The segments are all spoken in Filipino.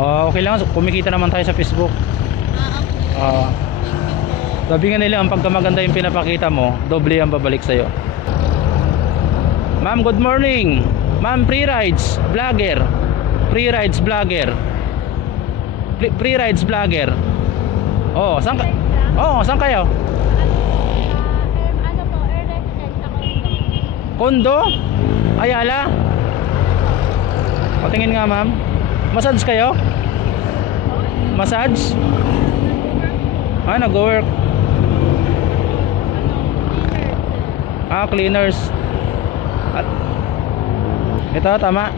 Okay lang, kumikita naman tayo sa Facebook. Okay. Sabi nga nila, ang pagka maganda yung pinapakita mo, doble ang babalik sa'yo. Ma'am, good morning. Ma'am, free rides vlogger. Free rides vlogger. Free rides vlogger. Oh, saan ka? Oh, saan kayo? Ano po, air residence sa Kondo? Ayala? Patingin nga, ma'am. Massage kayo? Massage? Ah, nag-work. Cleaners. At ito, tama.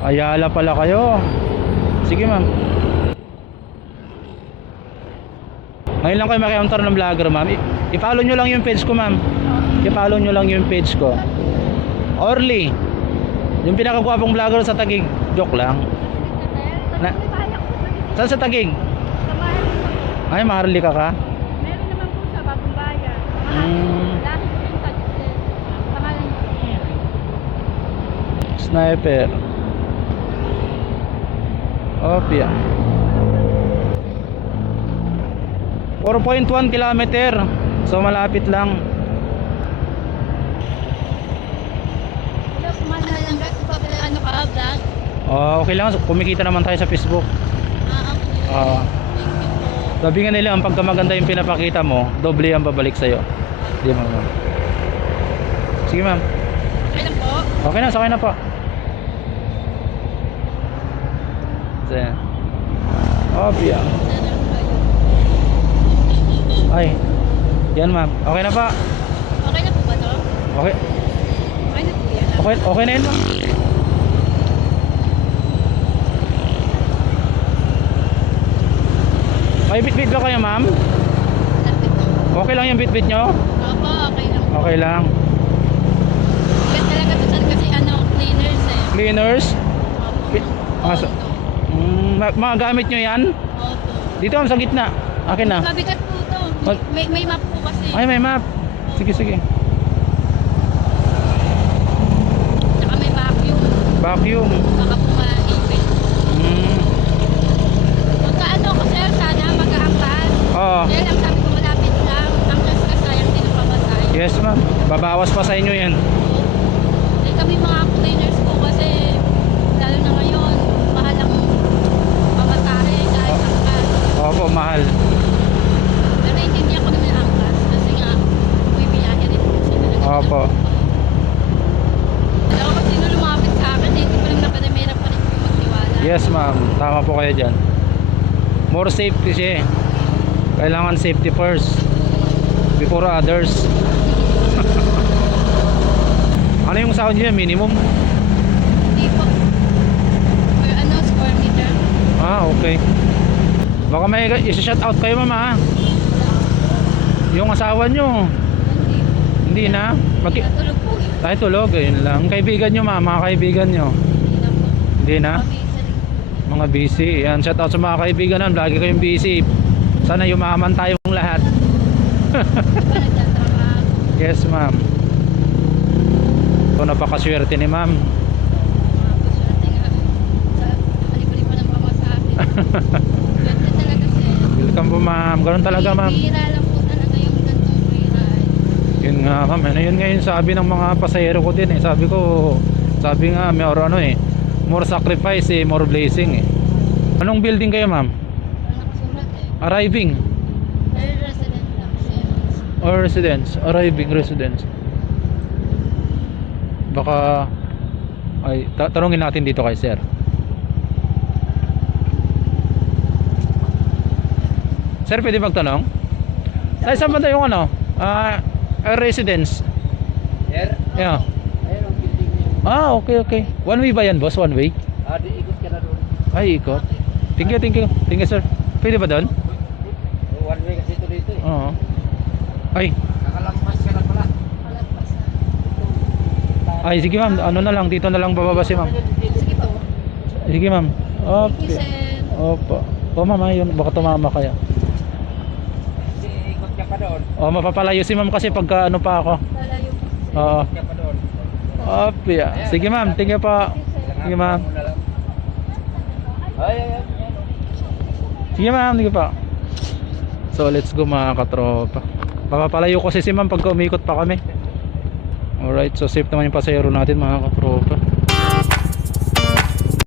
Ayala pala kayo. Sige, ma'am. Ngayon lang kayo maki-counter ng vlogger, ma'am. I-follow nyo lang yung page ko, ma'am. I-follow nyo lang yung page ko. Orly, yung pinakagwapong vlogger sa Taguig. Joke lang. Na, saan sa Taguig? Sa Maharlika. Ay, Maharlika ka? Meron naman po sa Bagong Bayan. Last yung Taguig. Pangalan niya. Sniper. Opia. 4.1 kilometer. So malapit lang. Hello, kumana lang ba? Ano ka, vlog? Okay lang, kumikita naman tayo sa Facebook. Okay. Sabi nga nila, ang pagka maganda yung pinapakita mo, doble ang babalik sa'yo. Di ba, ma'am? Sige, ma'am. Okay lang po. Okay na, sakay na po. Opia. Ay, yan, ma'am. Okay na pa. Okay na po ba to? Okay. Okay na po yan. Okay na yun, ma'am. May bit-bit ba kayo, ma'am? Okay lang yung bit-bit nyo? Opo, okay lang. Okay lang. Yan talaga to sir kasi cleaners eh. Cleaners? Opo. Mga gamit nyo yan? Opo. Dito, ma'am, sa gitna. Akin na. Mabigat po to. May map po kasi. Ay, may map. Sige, sige. Tsaka may vacuum. Vacuum. Baka po ma-ipin. Pagka ano ko sir, sana mag-aangkas. Oo. Kaya lang sabi ko malapit lang. Angkas ka sayang din ang pamatay. Yes, ma'am. Babawas pa sa inyo yan. Eh kami mga cleaners po kasi lalo na ngayon, mahal ang pamatay kahit angkas. Opo, mahal. Pero naintindihan ko naman ang angkas kasi nga may biyahe rin po sila. Opo. Alam ko sino lumapit sa akin, hindi ko lang napanamera pa rin po magtiwala. Yes, ma'am. Tama po kayo dyan. More safety siya eh. Kailangan safety first before others. Ano yung sahod niyo? Minimum? Hindi po. Or ano, square meter. Okay. Baka may isi-shout out kayo, ma'am, ha? Yung asawa nyo. Hindi. Hindi na? Natulog po. Tayo tulog, ayun lang. Kaibigan nyo, ma'am, mga kaibigan nyo. Hindi na po. Hindi na? Kami isa rin. Mga busy. Yan, shout out sa mga kaibigan nun. Lagi kayong busy. Sana yumaman tayong lahat. Ba nagtatrabaho? Yes, ma'am. So, napakaswerte ni ma'am. Swerte nga. Sa halipali pa ng pamasahe. Swerte talaga sir. Welcome po, ma'am. Ganun talaga, ma'am. Bihira lang po talaga yung gantong free ride. Yun nga, ma'am. Ano yun ngayon sabi ng mga pasahero ko din eh. Sabi nga, may or ano eh. More sacrifice eh, more blessing eh. Anong building kayo, ma'am? Ano nakasulat eh. Arriving Air resident lang sir. or residence? Arriving residence. Baka ay tanungin natin dito kay sir. Sir, pwede magtanong? Ay, saan ba yung ano? Residence. Sir? Yeah. Ayun ang building niyo. Okay. One way ba yan, boss? One way? Di ikot ka na doon. Ay, ikot. Thank you, sir. Pwede ba doon? One way kasi ito dito eh. Oo. Ay, Nakalampas ka na pala. ay, sige ma'am. Ano na lang, dito na lang bababa si ma'am. Sige po. Sige ma'am. Thank you Okay. sir. Opo. O ma'am, ayun, baka tumama kaya. Kasi ikot ka pa doon. O, mapapalayo si ma'am kasi pagka ano pa ako. Lalayo po. Oo. Ikot ka pa doon. Sige ma'am, thank you po. Sige ma'am. Muna lang. Ay. Sige ma'am, sige pa. So let's go mga katropa. Papapalayo kasi si ma'am pagka umikot pa kami. Alright, so safe naman yung pasahero natin mga katropa.